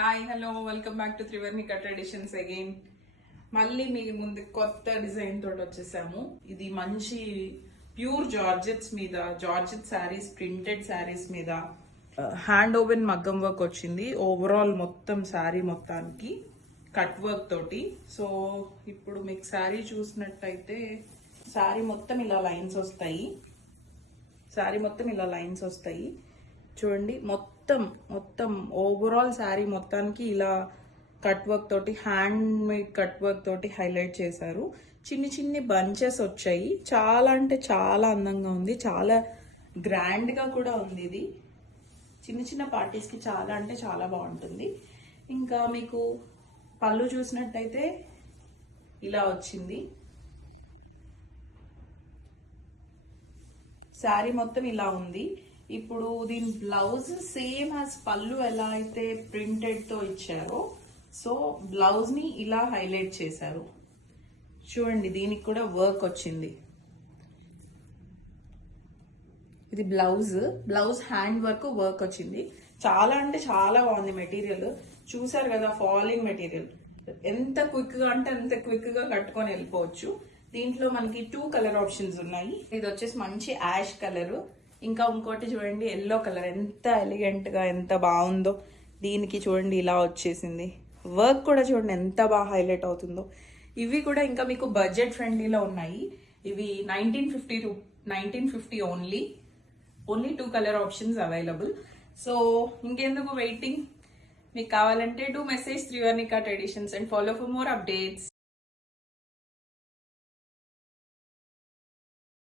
Hi hello welcome back to Trivarnika traditions again. మళ్ళీ మీ ముందు కొత్త డిజైన్ తోటి వచ్చేసాము. ఇది మంచి ప్యూర్ జార్జెట్స్ మీద, జార్జెట్ శారీస్, ప్రింటెడ్ శారీస్ మీద హ్యాండ్ ఓవెన్ మగ్గం వర్క్ వచ్చింది. ఓవరాల్ మొత్తం శారీ మొత్తానికి కట్ వర్క్ తోటి. సో ఇప్పుడు మీకు శారీ చూసినట్టయితే శారీ మొత్తం ఇలా లైన్స్ వస్తాయి. శారీ మొత్తం ఇలా లైన్స్ వస్తాయి చూడండి. మొత్తం ఓవరాల్ శారీ మొత్తానికి ఇలా కట్ వర్క్ తోటి, హ్యాండ్ మేడ్ కట్ వర్క్ తోటి హైలైట్ చేశారు. చిన్ని బంచెస్ వచ్చాయి. చాలా అంటే చాలా అందంగా ఉంది, చాలా గ్రాండ్ గా కూడా ఉంది. ఇది చిన్న పార్టీస్ కి చాలా అంటే చాలా బాగుంటుంది. ఇంకా మీకు పళ్ళు చూసినట్టయితే ఇలా వచ్చింది. శారీ మొత్తం ఇలా ఉంది. ఇప్పుడు దీని బ్లౌజ్ సేమ్ యాజ్ పళ్ళు ఎలా అయితే ప్రింటెడ్ తో ఇచ్చారో, సో బ్లౌజ్ ని ఇలా హైలైట్ చేశారు చూడండి. దీనికి కూడా వర్క్ వచ్చింది. ఇది బ్లౌజ్ హ్యాండ్ వర్క్ వచ్చింది. చాలా అంటే చాలా బాగుంది. మెటీరియల్ చూసారు కదా, ఫాలింగ్ మెటీరియల్. ఎంత క్విక్ గా అంటే అంత క్విక్ గా కట్టుకొని వెళ్ళిపోవచ్చు. దీంట్లో మనకి 2 కలర్ ఆప్షన్స్ ఉన్నాయి. ఇది వచ్చేసి మంచి యాష్ కలర్, ఇంకా ఇంకోటి చూడండి ఎల్లో కలర్. ఎంత ఎలిగెంట్ గా ఎంత బాగుందో. దీనికి చూడండి ఇలా వచ్చేసింది. వర్క్ కూడా చూడండి ఎంత బాగా హైలైట్ అవుతుందో. ఇవి కూడా ఇంకా మీకు బడ్జెట్ ఫ్రెండ్లీలో ఉన్నాయి. ఇవి 1950 only 2 colour options available. So ఇంకెందుకు వెయిటింగ్? మీకు కావాలంటే do message Trivarnika traditions and follow for more updates.